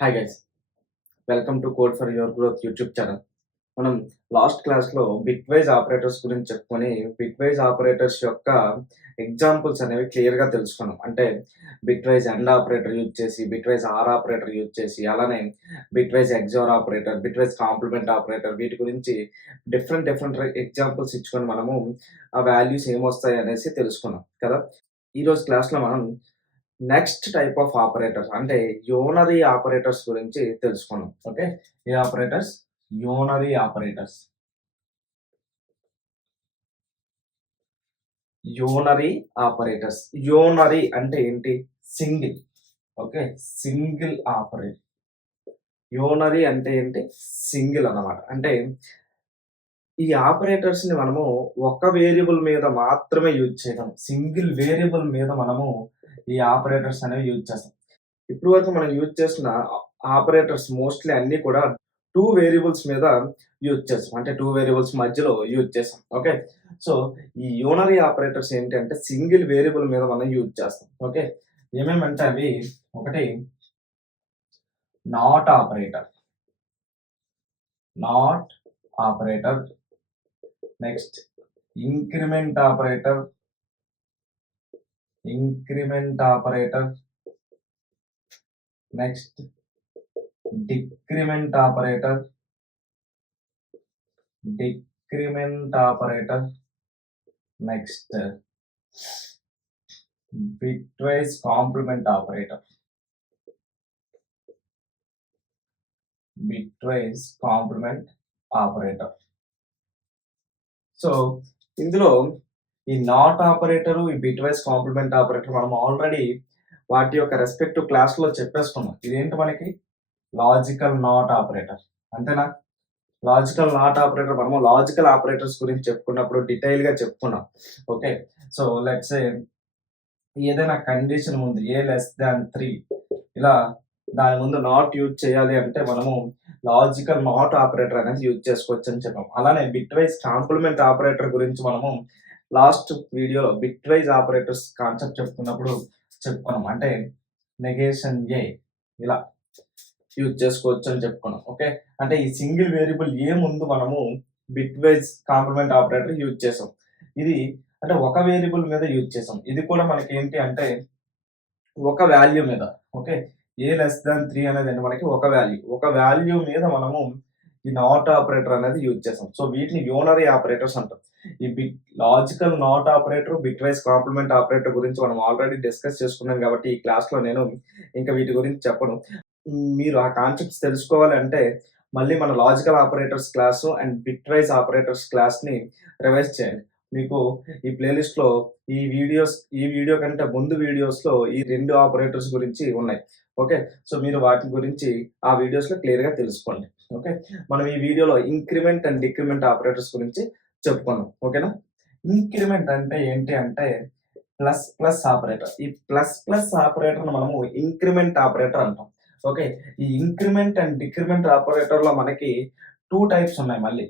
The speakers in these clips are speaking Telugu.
Hi guys, welcome to code for your growth YouTube channel. మనం లాస్ట్ క్లాస్లో బిట్ వైజ్ ఆపరేటర్స్ గురించి చెప్పుకొని బిట్ వైజ్ ఆపరేటర్స్ యొక్క ఎగ్జాంపుల్స్ అనేవి క్లియర్గా తెలుసుకున్నాం. అంటే bitwise and operator use చేసి, bitwise or operator use చేసి, అలానే bitwise XOR operator, bitwise complement operator, వీటి గురించి డిఫరెంట్ డిఫరెంట్ ఎగ్జాంపుల్స్ ఇచ్చుకొని మనము ఆ వాల్యూస్ ఏమొస్తాయి అనేసి తెలుసుకున్నాం కదా. ఈరోజు క్లాస్లో మనం నెక్స్ట్ టైప్ ఆఫ్ ఆపరేటర్స్ అంటే యూనరీ ఆపరేటర్స్ గురించి తెలుసుకున్నాం. ఓకే, ఏ operators? Unary operators. Unary operators. Unary అంటే ఏంటి? Single. Okay, single operator. Unary అంటే ఏంటి? సింగిల్ అన్నమాట. అంటే ఈ ఆపరేటర్స్ ని మనము ఒక వేరియబుల్ మీద మాత్రమే యూజ్ చేయడం. సింగిల్ వేరియబుల్ మీద మనము ఈ ఆపరేటర్స్ అనేవి యూజ్ చేస్తాం. ఇప్పటి వరకు మనం యూజ్ చేస్తున్న ఆపరేటర్స్ మోస్ట్‌లీ అన్నీ కూడా 2 వేరియబుల్స్ మీద యూజ్ చేస్తాం. అంటే 2 వేరియబుల్స్ మధ్యలో యూజ్ చేస్తాం. ఓకే. సో, ఈ యూనరీ ఆపరేటర్స్ ఏంటి అంటే సింగిల్ వేరియబుల్ మీద మనం యూజ్ చేస్తాం. ఓకే. ఏమేమంటే అవి ఒకటి not operator. Not operator. Next increment operator. Increment operator. Next decrement operator. Decrement operator. Next bitwise complement operator. Bitwise complement operator. So ఇందులో ఈ నాట్ ఆపరేటర్, ఈ బిట్వైజ్ కాంప్లిమెంట్ ఆపరేటర్ మనం ఆల్రెడీ వాటి యొక్క రెస్పెక్టివ్ క్లాస్లో చెప్పేసుకున్నాం. ఇదేంటి మనకి? Logical not operator. అంతేనా? లాజికల్ నాట్ ఆపరేటర్ మనము లాజికల్ ఆపరేటర్స్ గురించి చెప్పుకున్నప్పుడు డీటెయిల్గా చెప్పుకున్నాం. ఓకే. సో లెట్స్ సే ఏదైనా కండిషన్ ముందు a<3 ఇలా దాని ముందు నాట్ యూజ్ చేయాలి అంటే మనము లాజికల్ నాట్ ఆపరేటర్ అనేది యూజ్ చేసుకోవచ్చు అని చెప్పాం. అలానే బిట్ వైజ్ కాంప్లిమెంట్ ఆపరేటర్ గురించి మనము లాస్ట్ వీడియోలో బిట్ వైజ్ ఆపరేటర్స్ కాన్సెప్ట్ చెప్పుకున్నప్పుడు చెప్పుకున్నాం. అంటే నెగేషన్ ఏ ఇలా యూజ్ చేసుకోవచ్చు అని చెప్పుకున్నాం. ఓకే, అంటే ఈ సింగిల్ వేరియబుల్ ఏ ముందు మనము bitwise complement operator use చేసాం. ఇది అంటే ఒక వేరియబుల్ మీద యూజ్ చేసాం. ఇది కూడా మనకి ఏంటి అంటే ఒక వాల్యూ మీద. ఓకే, a<3 అనేది మనకి ఒక వాల్యూ మీద మనము ఈ నాట్ ఆపరేటర్ అనేది యూజ్ చేసాం. సో వీటిని యూనరీ ఆపరేటర్స్ అంటాం. ఈ logical not operator, bitwise complement operator గురించి మనం ఆల్రెడీ డిస్కస్ చేసుకున్నాం కాబట్టి ఈ క్లాస్లో నేను ఇంకా వీటి గురించి చెప్పను. మీరు ఆ కాన్సెప్ట్స్ తెలుసుకోవాలంటే మళ్ళీ మన logical operators class and bitwise operators క్లాస్ని రివైజ్ చేయండి. మీకు ఈ ప్లేలిస్ట్లో ఈ వీడియో కంటే ముందు వీడియోస్లో ఈ 2 ఆపరేటర్స్ గురించి ఉన్నాయి. ఓకే, సో మీరు వాటి గురించి ఆ వీడియోస్లో క్లియర్గా తెలుసుకోండి. ఓకే, మనం ఈ వీడియోలో ఇంక్రిమెంట్ అండ్ డిక్రిమెంట్ ఆపరేటర్స్ గురించి చెప్పుకున్నాం. ఓకేనా? ఇంక్రిమెంట్ అంటే ఏంటి అంటే ప్లస్ ప్లస్ ఆపరేటర్. ఈ ప్లస్ ప్లస్ ఆపరేటర్ మనము ఇంక్రిమెంట్ ఆపరేటర్ అంటాం. ఓకే, ఈ ఇంక్రిమెంట్ అండ్ డిక్రిమెంట్ ఆపరేటర్లో మనకి 2 టైప్స్ ఉన్నాయి. మళ్ళీ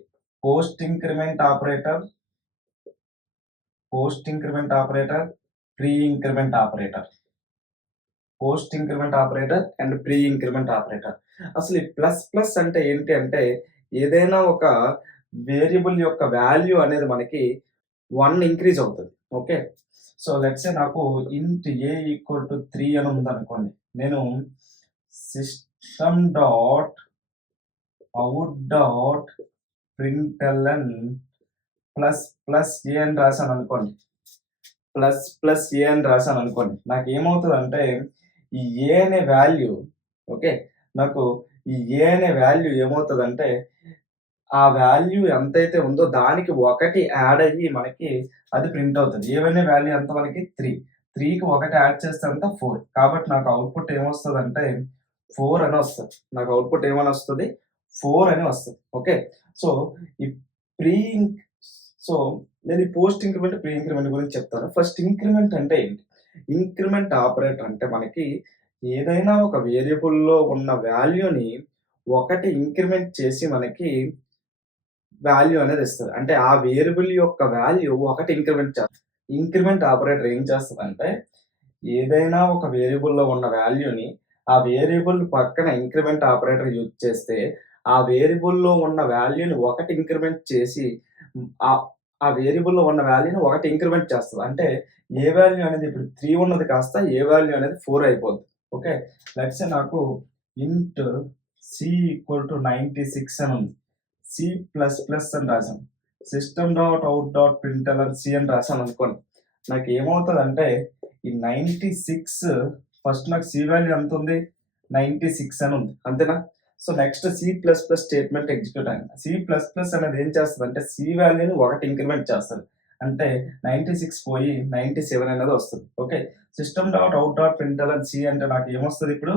post increment operator, pre increment operator. Post increment operator and pre increment operator. అసలు ఈ ప్లస్ ప్లస్ అంటే ఏంటి అంటే ఏదైనా ఒక వేరియబుల్ యొక్క వాల్యూ అనేది మనకి 1 ఇంక్రీజ్ అవుతుంది. ఓకే, సో లెట్స్ సే నాకు ఇంట్ a ఈక్వల్ టు 3 అని ఉందనుకోండి. నేను system dot out dot println plus plus a అని రాశాను అనుకోండి. ప్లస్ ప్లస్ ఏ అని రాశాను అనుకోండి. నాకు ఏమవుతుంది అంటే ఈ ఏ అనే వాల్యూ, ఓకే, నాకు ఈ ఏ అనే వాల్యూ ఏమవుతుందంటే ఆ వాల్యూ ఎంతైతే ఉందో దానికి 1 యాడ్ అయ్యి మనకి అది ప్రింట్ అవుతుంది. ఏవైనా వాల్యూ ఎంత మనకి 3కి 1 యాడ్ చేస్తే అంత 4. కాబట్టి నాకు అవుట్పుట్ ఏమొస్తుందంటే 4 అని వస్తుంది. నాకు అవుట్పుట్ ఏమని వస్తుంది? 4 అని వస్తుంది. ఓకే, సో ఈ ప్రీ సో నేను ఈ పోస్ట్ ఇంక్రిమెంట్, ప్రీ ఇంక్రిమెంట్ గురించి చెప్తాను. ఫస్ట్ ఇంక్రిమెంట్ అంటే ఏంటి? ఇంక్రిమెంట్ ఆపరేటర్ అంటే మనకి ఏదైనా ఒక వేరియబుల్లో ఉన్న వాల్యూని 1 ఇంక్రిమెంట్ చేసి మనకి వాల్యూ అనేది ఇస్తది. అంటే ఆ వేరియబుల్ యొక్క వాల్యూ 1 ఇంక్రిమెంట్ చేస్తుంది. ఇంక్రిమెంట్ ఆపరేటర్ ఏం చేస్తదంటే ఏదైనా ఒక వేరియబుల్‌లో ఉన్న వాల్యూని ఆ వేరియబుల్ పక్కన ఇంక్రిమెంట్ ఆపరేటర్ యూజ్ చేస్తే ఆ వేరియబుల్‌లో ఉన్న వాల్యూని 1 ఇంక్రిమెంట్ చేసి ఆహ్, ఆ వేరియబుల్‌లో ఉన్న వాల్యూని 1 ఇంక్రిమెంట్ చేస్తది. అంటే ఏ వాల్యూ అనేది ఇప్పుడు 3 ఉన్నది కాస్త ఏ వాల్యూ అనేది 4 అయిపోద్ది. ఓకే. లెట్స్ సే నాకు ఇంట్ సి ఈక్వల్ టు 96 అని ఉంది. సి ప్లస్ ప్లస్ అని రాసాం. System dot out dot println c అని రాసాను అనుకోండి. నాకు ఏమవుతదంటే ఈ 96 ఫస్ట్ నాకు సి వాల్యూ ఎంత ఉంది? 96 అని ఉంది. అంతేనా? So next c plus plus statement execute అయింది. సి ప్లస్ ప్లస్ అనేది ఏం చేస్తదంటే సి వాల్యూని 1 ఇంక్రిమెంట్ చేస్తది. అంటే 96 పోయి 97 అనేది వస్తది. Okay. System dot out dot println c అంటే నాకు ఏమొస్తది ఇప్పుడు?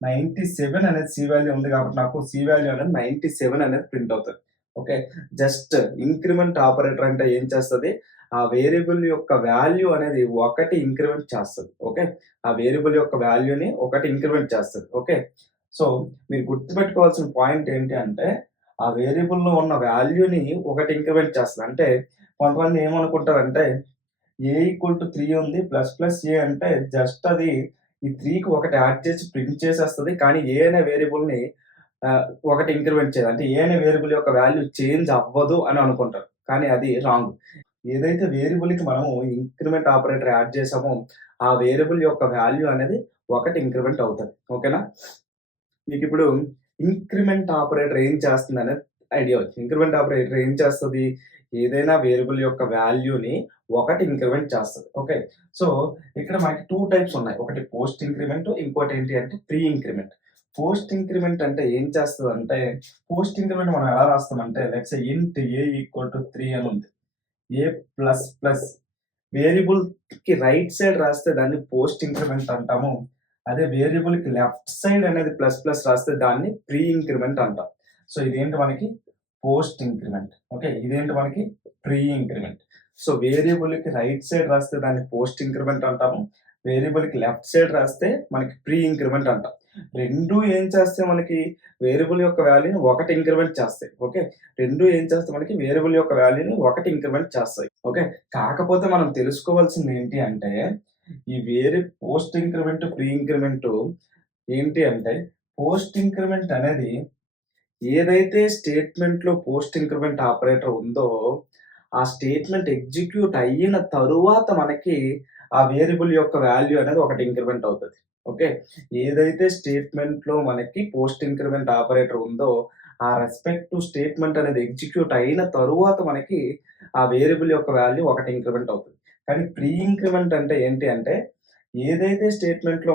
97 అనేది సి వాల్యూ ఉంది కాబట్టి నాకు సి వాల్యూ అనేది 97 అనేది ప్రింట్ అవుతది. ఓకే. జస్ట్ ఇంక్రిమెంట్ ఆపరేటర్ అంటే ఏం చేస్తది? ఆ వేరియబుల్ యొక్క వాల్యూ అనేది 1 ఇంక్రిమెంట్ చేస్తది. ఓకే. ఆ వేరియబుల్ యొక్క వాల్యూని 1 ఇంక్రిమెంట్ చేస్తది. ఓకే. సో మీరు గుర్తుపెట్టుకోవాల్సిన పాయింట్ ఏంటి అంటే ఆ వేరియబుల్‌లో ఉన్న వాల్యూని 1 ఇంక్రిమెంట్ చేస్తది. అంటే కొంతమంది ఏమనుకుంటారంటే ఏ ఈక్వల్ టు 3 ఉంది. ప్లస్ ప్లస్ ఏ అంటే జస్ట్ అది ఈ 3కి ఒకటి యాడ్ చేసి ప్రింట్ చేసేస్తది. కానీ ఏ అనే వేరియబుల్‌ని ఒకటి ఇంక్రిమెంట్ చేయదు. అంటే ఏ అనే వేరియబుల్ యొక్క వాల్యూ చేంజ్ అవ్వదు అని అనుకుంటారు. కానీ అది రాంగ్. ఏదైతే వేరియబుల్‌కి మనము ఇంక్రిమెంట్ ఆపరేటర్ యాడ్ చేసామో ఆ వేరియబుల్ యొక్క వాల్యూ అనేది ఒకటి ఇంక్రిమెంట్ అవుతది. ఓకేనా? మీకిప్పుడు ఇంక్రిమెంట్ ఆపరేటర్ ఏం చేస్తుందనేది ఐడియా వచ్చింది. ఇంక్రిమెంట్ ఆపరేటర్ ఏం చేస్తది? ఏదైనా వేరియబుల్ యొక్క వాల్యూని 1 ఇంక్రిమెంట్ చేస్తది. ఓకే. సో, ఇక్కడ మనకి 2 టైప్స్ ఉన్నాయి. ఒకటి పోస్ట్ ఇంక్రిమెంట్, ఇంకోటేంటి అంటే ప్రీ ఇంక్రిమెంట్. పోస్ట్ ఇంక్రిమెంట్ అంటే ఏం చేస్తదంటే, పోస్ట్ ఇంక్రిమెంట్ మనం ఎలా రాస్తామంటే లెట్స్ సే ఇంట్ ఏ ఈక్వల్ టు 3 అని ఉంది. ఏ ప్లస్ ప్లస్ వేరియబుల్‌కి రైట్ సైడ్ రాస్తే దాన్ని పోస్ట్ ఇంక్రిమెంట్ అంటాము. అదే వేరియబుల్‌కి లెఫ్ట్ సైడ్ అనేది ప్లస్ ప్లస్ రాస్తే దాన్ని ప్రీ ఇంక్రిమెంట్ అంటాం. సో, ఇదేంటి మనకి పోస్ట్ ఇంక్రిమెంట్. ఓకే. ఇదేంటి మనకి ప్రీ ఇంక్రిమెంట్. సో, వేరియబుల్‌కి రైట్ సైడ్ రాస్తే దాన్ని పోస్ట్ ఇంక్రిమెంట్ అంటాము. వేరియబుల్‌కి లెఫ్ట్ సైడ్ రాస్తే మనకి ప్రీ ఇంక్రిమెంట్ అంటాం. రెండూ ఏం చేస్తాయి మనకి వేరియబుల్ యొక్క వాల్యూని 1 ఇంక్రిమెంట్ చేస్తాయి. ఓకే. రెండూ ఏం చేస్తాయి మనకి వేరియబుల్ యొక్క వాల్యూని 1 ఇంక్రిమెంట్ చేస్తాయి. ఓకే. కాకపోతే మనం తెలుసుకోవాల్సింది ఏంటి అంటే ఈ పోస్ట్ ఇంక్రిమెంట్, ప్రీ ఇంక్రిమెంట్ ఏంటి అంటే పోస్ట్ ఇంక్రిమెంట్ అనేది ఏదైతే స్టేట్మెంట్‌లో పోస్ట్ ఇంక్రిమెంట్ ఆపరేటర్ ఉందో, ఆ స్టేట్మెంట్ ఎగ్జిక్యూట్ అయిన తరువాత మనకి ఆ వేరియబుల్ యొక్క వాల్యూ అనేది ఒకటి ఇంక్రిమెంట్ అవుతది. ఓకే. ఏదైతే స్టేట్మెంట్‌లో మనకి పోస్ట్ ఇంక్రిమెంట్ ఆపరేటర్ ఉందో, ఆ రెస్పెక్టివ్ స్టేట్మెంట్ అనేది ఎగ్జిక్యూట్ అయిన తరువాత మనకి ఆ వేరియబుల్ యొక్క వాల్యూ ఒకటి ఇంక్రిమెంట్ అవుతది. కానీ ప్రీ ఇంక్రిమెంట్ అంటే ఏంటి అంటే, ఏదైతే స్టేట్మెంట్‌లో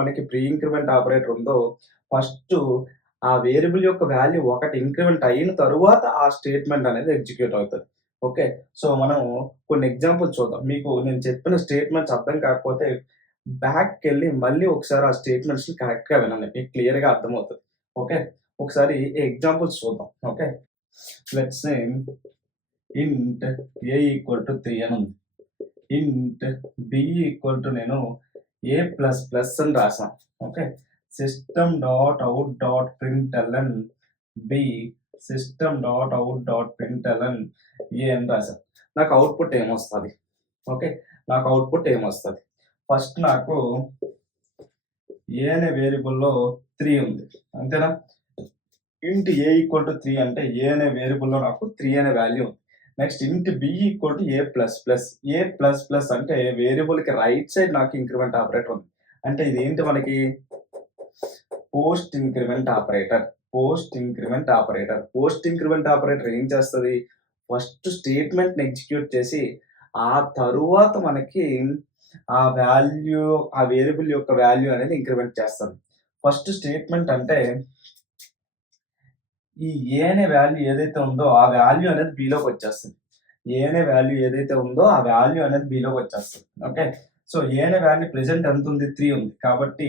మనకి ప్రీ ఇంక్రిమెంట్ ఆపరేటర్ ఉందో ఫస్టు ఆ వేరియబుల్ యొక్క వాల్యూ ఒకటి ఇంక్రిమెంట్ అయిన తరువాత ఆ స్టేట్మెంట్ అనేది ఎగ్జిక్యూట్ అవుతది. ఓకే. సో, మనం కొన్ని ఎగ్జాంపుల్స్ చూద్దాం. మీకు నేను చెప్పిన స్టేట్మెంట్స్ అర్థం కాకపోతే బ్యాక్‌కెళ్ళి మళ్ళీ ఒకసారి ఆ స్టేట్మెంట్స్‌ని కరెక్ట్‌గా వినండి. మీకు క్లియర్‌గా అర్థమవుతది. ఓకే. ఒకసారి ఎగ్జాంపుల్స్ చూద్దాం. ఓకే. లెట్స్ సే ఇంట్ ఏ ఈక్వల్ టు 3 అని ఉంది. ఇంట్ బి ఈక్వల్ టు నేను ఏ ప్లస్ ప్లస్ అని రాసాను. Okay. System dot out dot println b system dot out dot println a అని రాసాను. నాకు అవుట్‌పుట్ ఏమొస్తది? ఓకే. నాకు అవుట్‌పుట్ ఏమొస్తది? ఫస్ట్ నాకు ఏ అనే వేరియబుల్‌లో 3 ఉంది. అంతేనా? ఇంట్ ఏ ఈక్వల్ టు 3 అంటే ఏ అనే వేరియబుల్‌లో నాకు 3 అనే వాల్యూ ఉంది. Next int b equal to a plus plus. A plus plus అంటే వేరియబుల్‌కి రైట్ సైడ్ నాకు ఇంక్రిమెంట్ ఆపరేటర్ ఉంది. అంటే ఇదేంటి మనకి post increment operator. Post increment operator. Post increment operator ఏం చేస్తది? ఫస్ట్ స్టేట్మెంట్‌ని ఎగ్జిక్యూట్ చేసి, ఆ తరువాత మనకి ఆ వేరియబుల్ యొక్క వాల్యూ అనేది ఇంక్రిమెంట్ చేస్తది. ఫస్ట్ స్టేట్మెంట్ అంటే ఈ ఏ అనే వాల్యూ ఏదైతే ఉందో ఆ వాల్యూ అనేది బిలోకొచ్చేస్తది. ఏ అనే వాల్యూ ఏదైతే ఉందో ఆ వాల్యూ అనేది బిలోకొచ్చేస్తది. ఓకే. సో, ఏ అనే వాల్యూ ప్రెజెంట్ ఎంతుంది? 3 ఉంది. కాబట్టి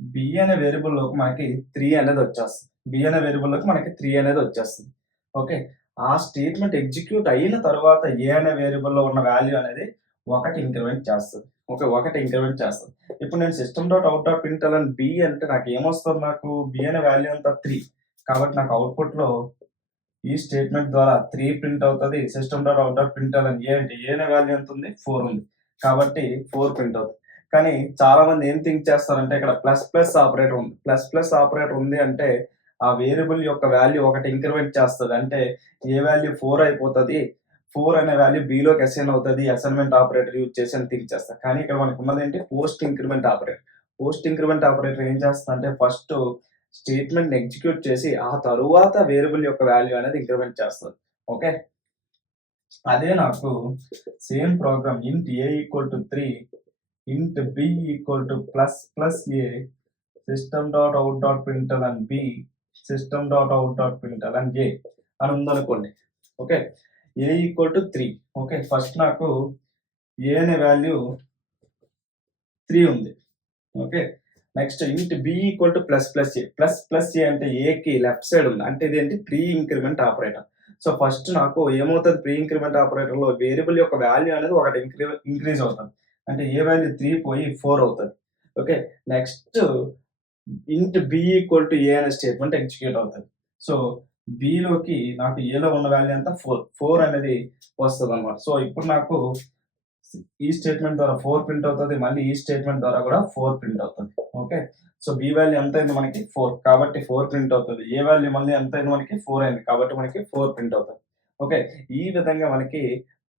బి అనే వేరియబుల్‌లోకి మనకి 3 అనేది వచ్చేస్తది. బి అనే వేరియబుల్‌లోకి మనకి 3 అనేది వచ్చేస్తది. ఓకే. ఆ స్టేట్మెంట్ ఎగ్జిక్యూట్ అయిన తర్వాత ఏ అనే వేరియబుల్‌లో ఉన్న వాల్యూ అనేది 1 ఇంక్రిమెంట్ చేస్తది. ఓకే. 1 ఇంక్రిమెంట్ చేస్తది. ఇప్పుడు నేను system dot out dot println b అంటే నాకేమొస్తది నాకు? బి అనే వాల్యూ ఎంత? 3. కాబట్టి నాకు అవుట్‌పుట్‌లో ఈ స్టేట్మెంట్ ద్వారా 3 ప్రింట్ అవుతది. System dot out dot println a అంటే ఏ అనే వాల్యూ ఎంతుంది? 4 ఉంది. కాబట్టి 4 ప్రింట్ అవుతుంది. కానీ చాలా మంది ఏం థింక్ చేస్తారంటే ఇక్కడ ప్లస్ ప్లస్ ఆపరేటర్ ఉంది. ప్లస్ ప్లస్ ఆపరేటర్ ఉంది అంటే ఆ వేరియబుల్ యొక్క వాల్యూ ఒకటి ఇంక్రిమెంట్ చేస్తది. అంటే ఏ వాల్యూ 4 అయిపోతది. 4 అనే వాల్యూ బిలోకి అసైన్ అవుతది. అసైన్‌మెంట్ ఆపరేటర్ యూజ్ చేసి అని థింక్ చేస్తారు. కానీ ఇక్కడ మనకున్నదేంటి post increment operator. Post increment operator ఏం చేస్తదంటే ఫస్ట్ స్టేట్‌మెంట్‌ని ఎగ్జిక్యూట్ చేసి ఆ తరువాత వేరియబుల్ యొక్క వాల్యూ అనేది ఇంక్రిమెంట్ చేస్తది. ఓకే. అదే నాకు same program int a equal to 3 int b equal to plus plus a system dot out dot println b system dot out dot println a అని ఉందనుకోండి. Okay. a equal to 3. Okay. First నాకు a అనే వాల్యూ 3 ఉంది. Okay. Next int b equal to plus plus a. Plus plus a అంటే a కి లెఫ్ట్ సైడ్ ఉంది. అంటే ఇదేంటి pre increment operator. So first నాకు ఏమవుతుంది ప్రీ ఇంక్రిమెంట్ ఆపరేటర్లో వేరియబుల్ యొక్క వాల్యూ అనేది ఒకటి ఇంక్రీజ్ అవుతుంది. అంటే ఏ వాల్యూ 3 పోయి 4 అవుతుంది. Okay. Next int b equal to a అనే స్టేట్మెంట్ ఎగ్జిక్యూట్ అవుతుంది. సో బిలోకి నాకు ఏలో ఉన్న వాల్యూ అంతా 4 అనేది వస్తుంది అనమాట. సో ఇప్పుడు నాకు ఈ స్టేట్మెంట్ ద్వారా 4 ప్రింట్ అవుతుంది. మళ్ళీ ఈ స్టేట్మెంట్ ద్వారా కూడా 4 ప్రింట్ అవుతుంది. ఓకే. సో బి వాల్యూ ఎంత అయింది మనకి 4 కాబట్టి 4 ప్రింట్ అవుతుంది. ఏ వాల్యూ మళ్ళీ ఎంత అయింది మనకి 4 అయింది కాబట్టి మనకి 4 ప్రింట్ అవుతుంది. ఓకే. ఈ విధంగా మనకి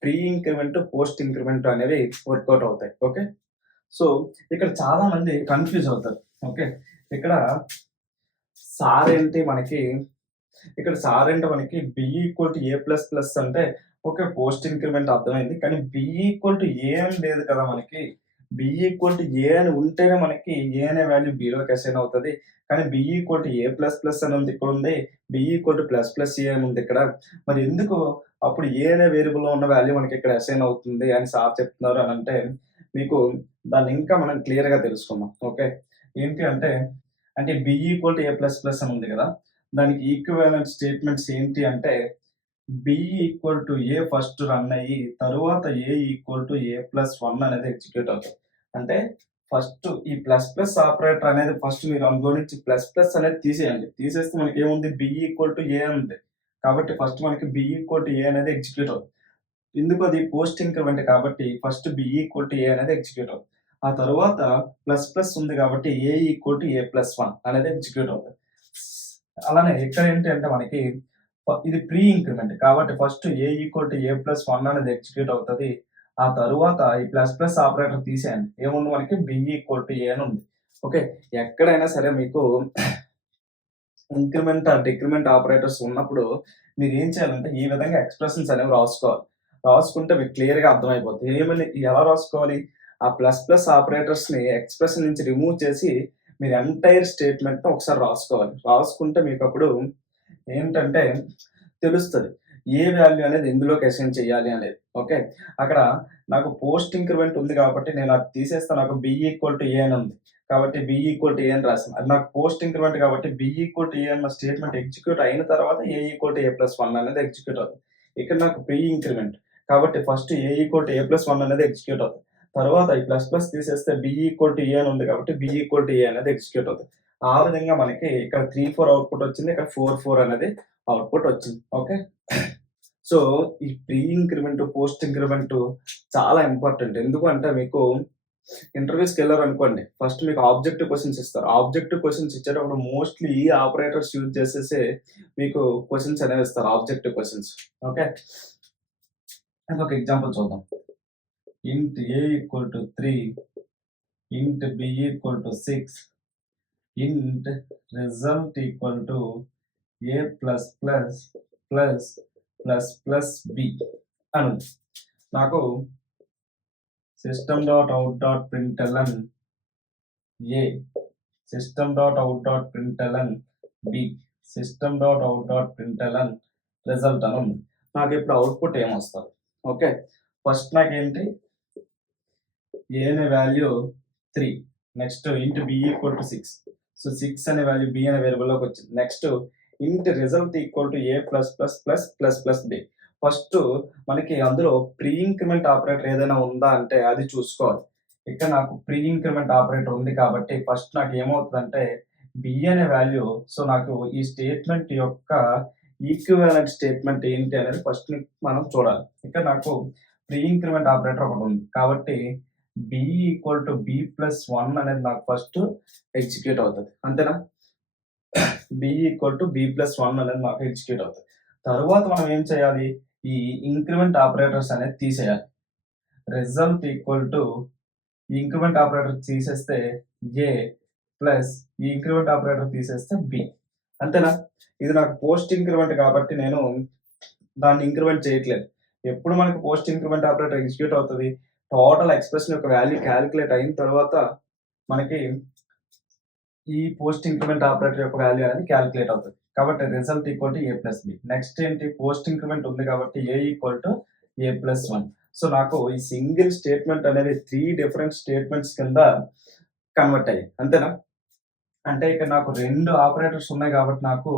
ప్రీ ఇంక్రిమెంట్ పోస్ట్ ఇంక్రిమెంట్ అనేవి వర్కౌట్ అవుతాయి. ఓకే. సో ఇక్కడ చాలా మంది కన్ఫ్యూజ్ అవుతారు. ఓకే. ఇక్కడ సార్ ఏంటి మనకి ఇక్కడ సార్ అంటే మనకి b equal to a plus plus అంటే ఓకే పోస్ట్ ఇంక్రిమెంట్ అర్థమైంది. కానీ బి ఈక్వల్ టు ఏ అని లేదు కదా మనకి. బి ఈక్వల్ టు ఏ అని ఉంటేనే మనకి ఏ అనే వాల్యూ బిలోకి అసైన్ అవుతుంది. కానీ b equal to a plus plus అని ఉంది ఇక్కడ ఉంది. B equal to plus plus a అని ఉంది ఇక్కడ. మరి ఎందుకు అప్పుడు ఏ అనే వేరియబుల్లో ఉన్న వాల్యూ మనకి ఇక్కడ అసైన్ అవుతుంది అని సార్ చెప్తున్నారు అని అంటే మీకు దాన్ని ఇంకా మనం క్లియర్గా తెలుసుకుందాం. ఓకే. ఏంటి అంటే b equal to a plus plus అని ఉంది కదా. దానికి ఈక్వివాలెంట్ స్టేట్మెంట్స్ ఏంటి అంటే b equal to a first run అయ్యి తరువాత a equal to a plus 1 అనేది ఎగ్జిక్యూట్ అవుతుంది. అంటే ఫస్ట్ ఈ ప్లస్ ప్లస్ ఆపరేటర్ అనేది ఫస్ట్ మీరు అందులో నుంచి ప్లస్ ప్లస్ అనేది తీసేయండి. తీసేస్తే మనకి ఏముంది బి ఈక్వల్ టు ఏ ఉంది. కాబట్టి ఫస్ట్ మనకి బి ఈక్వల్ టు ఏ అనేది ఎగ్జిక్యూట్ అవుతుంది. ఎందుకు అది పోస్ట్ ఇంక్రిమెంట్ కాబట్టి ఫస్ట్ బి ఈక్వల్ టు ఏ అనేది ఎగ్జిక్యూట్ అవుతుంది. ఆ తర్వాత ప్లస్ ప్లస్ ఉంది కాబట్టి ఏ ఈక్వల్ టు ఏ ప్లస్ 1 అనేది ఎగ్జిక్యూట్ అవుతుంది. అలానే ఇక్కడ ఏంటి అంటే మనకి ఇది ప్రీ ఇంక్రిమెంట్ కాబట్టి first A equal to a plus 1 అనేది ఎగ్జిక్యూట్ అవుతుంది. ఆ తరువాత ఈ ప్లస్ ప్లస్ ఆపరేటర్ తీసేయండి. ఏముంది మనకి బి ఈక్వల్ టు ఏ అని ఉంది. ఓకే. ఎక్కడైనా సరే మీకు ఇంక్రిమెంట్ డిక్రిమెంట్ ఆపరేటర్స్ ఉన్నప్పుడు మీరు ఏం చేయాలంటే ఈ విధంగా ఎక్స్ప్రెషన్స్ అనేవి రాసుకోవాలి. రాసుకుంటే మీకు క్లియర్గా అర్థమైపోతుంది. ఏమని ఎలా రాసుకోవాలి ఆ ప్లస్ ప్లస్ ఆపరేటర్స్ని ఎక్స్ప్రెషన్ నుంచి రిమూవ్ చేసి మీరు ఎంటైర్ స్టేట్మెంట్ని ఒకసారి రాసుకోవాలి. రాసుకుంటే మీకు అప్పుడు ఏంటంటే తెలుస్తుంది ఏ వాల్యూ అనేది ఎందులోకి అసైన్ చేయాలి అనేది. ఓకే. అక్కడ నాకు పోస్ట్ ఇంక్రిమెంట్ ఉంది కాబట్టి నేను అది తీసేస్తే నాకు బి ఈక్వల్ టు ఏ అని ఉంది కాబట్టి బి ఈక్వల్ టు ఏ అని రాసాను. అది నాకు పోస్ట్ ఇంక్రిమెంట్ కాబట్టి బి ఈక్వల్ టు ఏ అన్న స్టేట్మెంట్ ఎగ్జిక్యూట్ అయిన తర్వాత ఏ ఈక్వల్ టు ఏ ప్లస్ 1 అనేది ఎగ్జిక్యూట్ అవుతుంది. ఇక్కడ నాకు ప్రీ ఇంక్రిమెంట్ కాబట్టి first A equal to a plus 1 అనేది ఎగ్జిక్యూట్ అవుతుంది. తర్వాత ఈ ప్లస్ ప్లస్ తీసేస్తే బి ఈక్వల్ టు ఏ అని ఉంది కాబట్టి బి ఈక్వల్ టు ఏ అనేది ఎగ్జిక్యూట్ అవుతుంది. ఆ విధంగా మనకి ఇక్కడ 3-4 అవుట్పుట్ వచ్చింది. ఇక్కడ 4-4 అనేది అవుట్పుట్ వచ్చింది. ఓకే. సో ఈ ప్రీ ఇంక్రిమెంట్ పోస్ట్ ఇంక్రిమెంట్ చాలా ఇంపార్టెంట్. ఎందుకంటే మీకు ఇంటర్వ్యూస్కి వెళ్ళారు అనుకోండి ఫస్ట్ మీకు ఆబ్జెక్టివ్ క్వశ్చన్స్ ఇస్తారు. ఆబ్జెక్టివ్ క్వశ్చన్స్ ఇచ్చేటప్పుడు మోస్ట్లీ ఈ ఆపరేటర్స్ యూజ్ చేసేసి మీకు క్వశ్చన్స్ అనేవి ఇస్తారు ఆబ్జెక్టివ్ క్వశ్చన్స్. ఓకే. ఇంకొక ఎగ్జాంపుల్ చూద్దాం. int a equal to 3 int b equal to 6 int result equal to a plus plus plus plus plus b అని నాకు system dot out dot println a system dot out dot println b system dot out dot println result అని ఉంది. నాకు ఇప్పుడు అవుట్పుట్ ఏమొస్తుంది. ఓకే. ఫస్ట్ నాకేంటి ఏ అనే value 3 next int b equal to 6 so 6 అనే వాల్యూ బి అనే వేరియబుల్లోకి వచ్చింది. Next int result equal to a plus plus plus plus plus b. First మనకి అందులో ప్రీ ఇంక్రిమెంట్ ఆపరేటర్ ఏదైనా ఉందా అంటే అది చూసుకోవాలి. ఇక్కడ నాకు ప్రీ ఇంక్రిమెంట్ ఆపరేటర్ ఉంది కాబట్టి ఫస్ట్ నాకు ఏమవుతుందంటే బి అనే వాల్యూ సో నాకు ఈ స్టేట్మెంట్ యొక్క ఈక్వివాలెంట్ స్టేట్మెంట్ ఏంటి అనేది ఫస్ట్ మనం చూడాలి. ఇక్కడ నాకు ప్రీ ఇంక్రిమెంట్ ఆపరేటర్ ఒకటి ఉంది. కాబట్టి b = b+1 అనేది నాకు ఫస్ట్ ఎగ్జిక్యూట్ అవుతది. అంతేనా? b = b+1 అనేది మాకు ఎగ్జిక్యూట్ అవుతది. తరువాత మనం ఏం చేయాలి? ఈ ఇంక్రిమెంట్ ఆపరేటర్స్ అనేది తీసేయాలి. రిజల్ట్ ఈక్వల్ టు ఈ ఇంక్రిమెంట్ ఆపరేటర్ తీసేస్తే a ప్లస్ ఈ ఇంక్రిమెంట్ ఆపరేటర్ తీసేస్తే b. అంతేనా? ఇది నాకు పోస్ట్ ఇంక్రిమెంట్ కాబట్టి నేను దాన్ని ఇంక్రిమెంట్ చేయట్లేదు. ఎప్పుడు మనకి పోస్ట్ ఇంక్రిమెంట్ ఆపరేటర్ ఎగ్జిక్యూట్ అవుతది? టోటల్ ఎక్స్‌ప్రెషన్ యొక్క వాల్యూ కాలిక్యులేట్ అయిన తర్వాత మనకి ఈ పోస్ట్ ఇంక్రిమెంట్ ఆపరేటర్ యొక్క వాల్యూ అనేది కాలిక్యులేట్ అవుతది. కాబట్టి result equal to a+b. Next ఏంటి? పోస్ట్ ఇంక్రిమెంట్ ఉంది కాబట్టి a = a+1. సో నాకు ఈ సింగిల్ స్టేట్మెంట్ అనేది 3 డిఫరెంట్ స్టేట్మెంట్స్ కింద కన్వర్ట్ అయ్యాయి. అంతేనా? అంటే ఇక్కడ నాకు 2 ఆపరేటర్స్ ఉన్నాయి కాబట్టి నాకు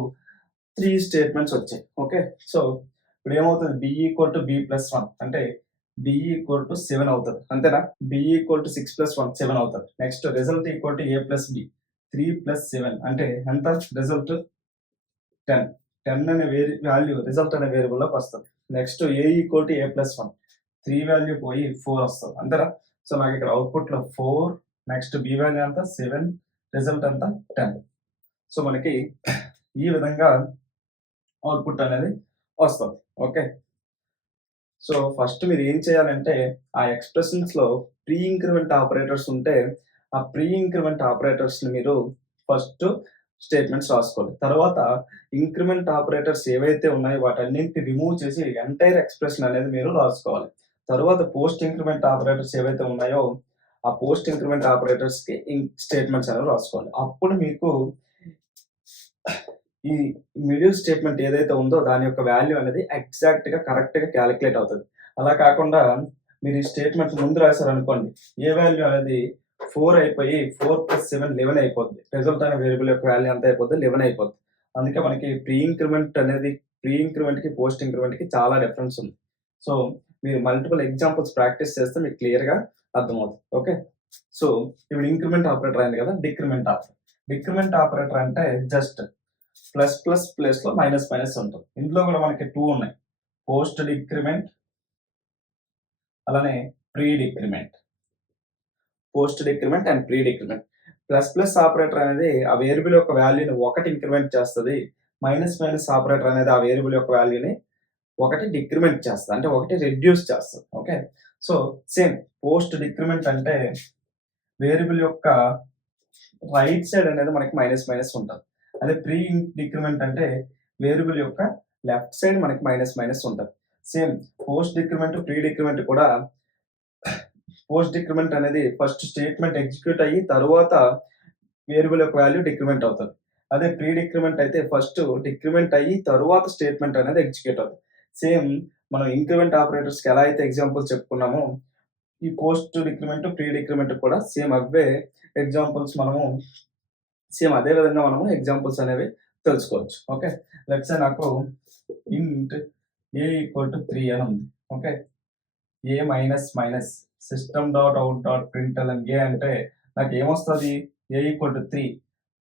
3 స్టేట్మెంట్స్ వచ్చాయి. ఓకే. సో ఇప్పుడు ఏమవుతుంది? b = b+1 అంటే b = 7 అవుతది. అంతేనా? b = 6+1 7 అవుతది. Next result equal to a+b 3 + 7 అంటే ఎంత? రిజల్ట్ 10. 10 అనే వాల్యూ రిజల్ట్ అనే వేరియబుల్‌లోకి వస్తది. నెక్స్ట్ a = a+1 3 వాల్యూ పోయి 4 వస్తది. అంతేనా? సో నాకు ఇక్కడ అవుట్‌పుట్‌లో 4 నెక్స్ట్ b వాల్యూ ఎంత? 7 రిజల్ట్ ఎంత? 10. సో మనకి ఈ విధంగా అవుట్‌పుట్ అనేది వస్తది. ఓకే. సో ఫస్ట్ మీరు ఏం చేయాలంటే ఆ ఎక్స్‌ప్రెషన్స్‌లో ప్రీ ఇంక్రిమెంట్ ఆపరేటర్స్ ఉంటే ఆ ప్రీ ఇంక్రిమెంట్ ఆపరేటర్స్‌ని మీరు ఫస్ట్ స్టేట్మెంట్స్ రాసుకోవాలి. తర్వాత ఇంక్రిమెంట్ ఆపరేటర్స్ ఏవైతే ఉన్నాయో వాటన్నిటిని రిమూవ్ చేసి ఎంటైర్ ఎక్స్‌ప్రెషన్ అనేది మీరు రాసుకోవాలి. తరువాత పోస్ట్ ఇంక్రిమెంట్ ఆపరేటర్స్ ఏవైతే ఉన్నాయో ఆ పోస్ట్ ఇంక్రిమెంట్ ఆపరేటర్స్‌కి స్టేట్మెంట్స్ అనేవి రాసుకోవాలి. అప్పుడు మీకు ఈ మిడిల్ స్టేట్మెంట్ ఏదైతే ఉందో దాని యొక్క వాల్యూ అనేది ఎగ్జాక్ట్‌గా కరెక్ట్‌గా కాలిక్యులేట్ అవుతది. అలా కాకుండా మీరు ఈ స్టేట్మెంట్ ముందు రాసారనుకోండి, ఏ వాల్యూ అనేది 4 అయిపోయి 4 + 7 11 అయిపోద్ది. రిజల్ట్ అనే వేరియబుల్ యొక్క వాల్యూ ఎంత అయిపోద్ది? 11 అయిపోద్ది. అందుకే మనకి ప్రీ ఇంక్రిమెంట్‌కి, పోస్ట్ ఇంక్రిమెంట్‌కి చాలా డిఫరెన్స్ ఉంది. సో మీరు మల్టిపుల్ ఎగ్జాంపుల్స్ ప్రాక్టీస్ చేస్తే మీకు క్లియర్‌గా అర్థమవుతుంది. ఓకే. సో ఇప్పుడు ఇంక్రిమెంట్ ఆపరేటర్ అయింది కదా! Decrement operator. డిక్రిమెంట్ ఆపరేటర్ అంటే జస్ట్ ప్లస్‌లో మైనస్ ఉంటుంది. ఇందులో కూడా మనకి 2 ఉన్నాయి. పోస్ట్ డిక్రిమెంట్ అలానే pre decrement. Post decrement and pre decrement. Plus operator అనేది ఆ వేరియబుల్ యొక్క వాల్యూని 1 ఇంక్రిమెంట్ చేస్తది. మైనస్ ఆపరేటర్ అనేది ఆ వేరియబుల్ యొక్క వాల్యూని 1 డిక్రిమెంట్ చేస్తది. అంటే 1 రెడ్యూస్ చేస్తది. Okay. So same post decrement అంటే వేరియబుల్ యొక్క రైట్ సైడ్ అనేది మనకి మైనస్ ఉంటది. అదే ప్రీ డిక్రిమెంట్ అంటే వేరియబుల్ యొక్క లెఫ్ట్ సైడ్ మనకి మైనస్ ఉంటది. Same post decrement, pre decrement కూడా పోస్ట్ డిక్రిమెంట్ అనేది ఫస్ట్ స్టేట్మెంట్ ఎగ్జిక్యూట్ అయ్యి తరువాత వేరియబుల్ యొక్క వాల్యూ డిక్రిమెంట్ అవుతది. అదే ప్రీ డిక్రిమెంట్ అయితే ఫస్ట్ డిక్రిమెంట్ అయ్యి తరువాత స్టేట్మెంట్ అనేది ఎగ్జిక్యూట్ అవుతది. సేమ్ మనం ఇంక్రిమెంట్ ఆపరేటర్స్‌కి ఎలా అయితే ఎగ్జాంపుల్స్ చెప్పుకున్నామో ఈ పోస్ట్ డిక్రిమెంట్, ప్రీ డిక్రిమెంట్ కూడా సేమ్ అవే ఎగ్జాంపుల్స్ మనము సేమ్ అదే విధంగా మనము ఎగ్జాంపుల్స్ అనేవి తెలుసుకోవచ్చు. ఓకే. లెట్స్ సే నాకు ఇంట్ a = 3 అని ఉంది. Okay. a minus system.out.println a అంటే నాకు ఏమొస్తది? a = 3.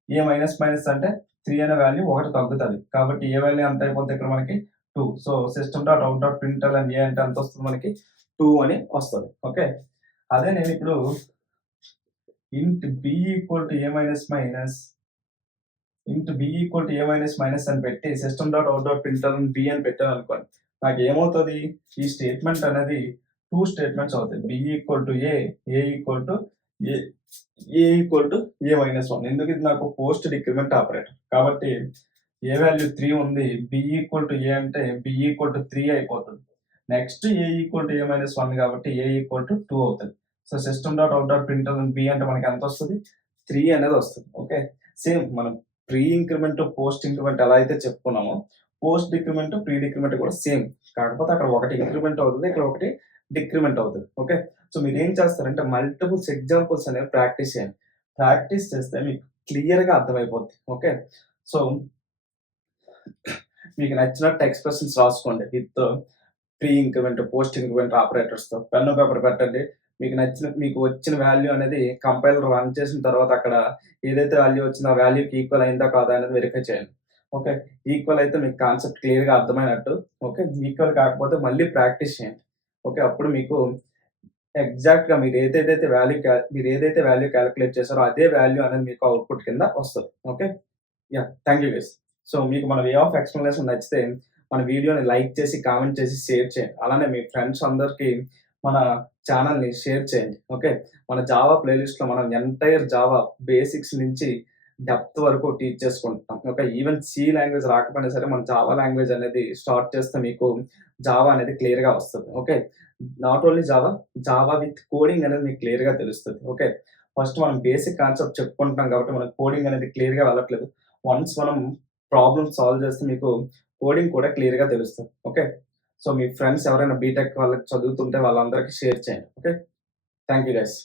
a మైనస్ అంటే 3 అనే వాల్యూ 1 తగ్గుతది. కాబట్టి a వాల్యూ ఎంత అయిపోద్ది ఇక్కడ మనకి 2. సో system.out.println a అంటే ఎంత వస్తుంది మనకి 2 అని వస్తది. ఓకే. అదే నేను ఇప్పుడు ఇంట్ b = a అని పెట్టి system.out.println b అని పెట్టాను అనుకోండి. నాకు ఏమవుతది? ఈ స్టేట్మెంట్ అనేది 2 స్టేట్మెంట్స్ అవుతాయి. b = a, a = a-1. ఎందుకు ఇది నాకు పోస్ట్ డిక్రిమెంట్ ఆపరేటర్. కాబట్టి a వాల్యూ 3 ఉంది. b = a అంటే b = 3 అయిపోతది. నెక్స్ట్ a = a-1 కాబట్టి a = 2 అవుతది. సో system.out.println b అంటే మనకి ఎంత వస్తది? 3 అనేది వస్తది. ఓకే. సేమ్ మనం ప్రీ ఇంక్రిమెంట్, పోస్ట్ ఇంక్రిమెంట్ ఎలా అయితే చెప్పుకున్నామో పోస్ట్ డిక్రిమెంట్, ప్రీ డిక్రిమెంట్ కూడా సేమ్. కాకపోతే అక్కడ 1 ఇంక్రిమెంట్ అవుతది. ఇక్కడ 1 డిక్రిమెంట్ అవుతది. ఓకే. సో మీరేం చేస్తారంటే మల్టిపుల్స్ ఎగ్జాంపుల్స్ అనేవి ప్రాక్టీస్ చేయండి. ప్రాక్టీస్ చేస్తే మీకు క్లియర్‌గా అర్థమైపోద్ది. ఓకే. సో మీకు నచ్చినట్టు ఎక్స్‌ప్రెషన్స్ రాసుకోండి. With pre increment, post increment ఆపరేటర్స్‌తో పెన్ను పేపర్ పెట్టండి. మీకు వచ్చిన వాల్యూ అనేది కంపైలర్ రన్ చేసిన తర్వాత అక్కడ ఏదైతే వాల్యూ వచ్చిందో ఆ వాల్యూకి ఈక్వల్ అయిందా కాదా అనేది వెరిఫై చేయండి. ఓకే. ఈక్వల్ అయితే మీకు కాన్సెప్ట్ క్లియర్‌గా అర్థమైనట్టు. ఓకే. ఈక్వల్ కాకపోతే మళ్ళీ ప్రాక్టీస్ చేయండి. ఓకే. అప్పుడు మీకు ఎగ్జాక్ట్‌గా మీరు ఏదైతే వాల్యూ కాలిక్యులేట్ చేసారో అదే వాల్యూ అనేది మీకు అవుట్‌పుట్ కింద వస్తది. Okay. Yeah! Thank you guys. So, మీకు మన వే ఆఫ్ ఎక్స్‌ప్లనేషన్ నచ్చితే మన వీడియోని లైక్ చేసి, కామెంట్ చేసి, షేర్ చేయండి. అలానే మీ ఫ్రెండ్స్ అందరికి మన ఛానెల్‌ని షేర్ చేయండి. ఓకే. మన జావా ప్లేలిస్ట్‌లో మనం ఎంటైర్ జావా బేసిక్స్ నుంచి డెప్త్ వరకు టీచ్ చేసుకుంటున్నాం. ఓకే. ఈవెన్ సి లాంగ్వేజ్ రాకపోయినా సరే మన జావా లాంగ్వేజ్ అనేది స్టార్ట్ చేస్తే మీకు జావా అనేది క్లియర్‌గా వస్తది. Okay. Not only Java, Java with coding అనేది మీకు క్లియర్‌గా తెలుస్తది. ఓకే. ఫస్ట్ మనం బేసిక్ కాన్సెప్ట్ చెప్పుకుంటున్నాం కాబట్టి మనకు కోడింగ్ అనేది క్లియర్‌గా వెళ్ళట్లేదు. వన్స్ మనం ప్రాబ్లమ్ సాల్వ్ చేస్తే మీకు కోడింగ్ కూడా క్లియర్‌గా తెలుస్తది. ఓకే. సో, మీ ఫ్రెండ్స్ ఎవరైనా బీటెక్ వాళ్ళకి చదువుతుంటే వాళ్ళందరికీ షేర్ చేయండి. ఓకే. Thank you guys.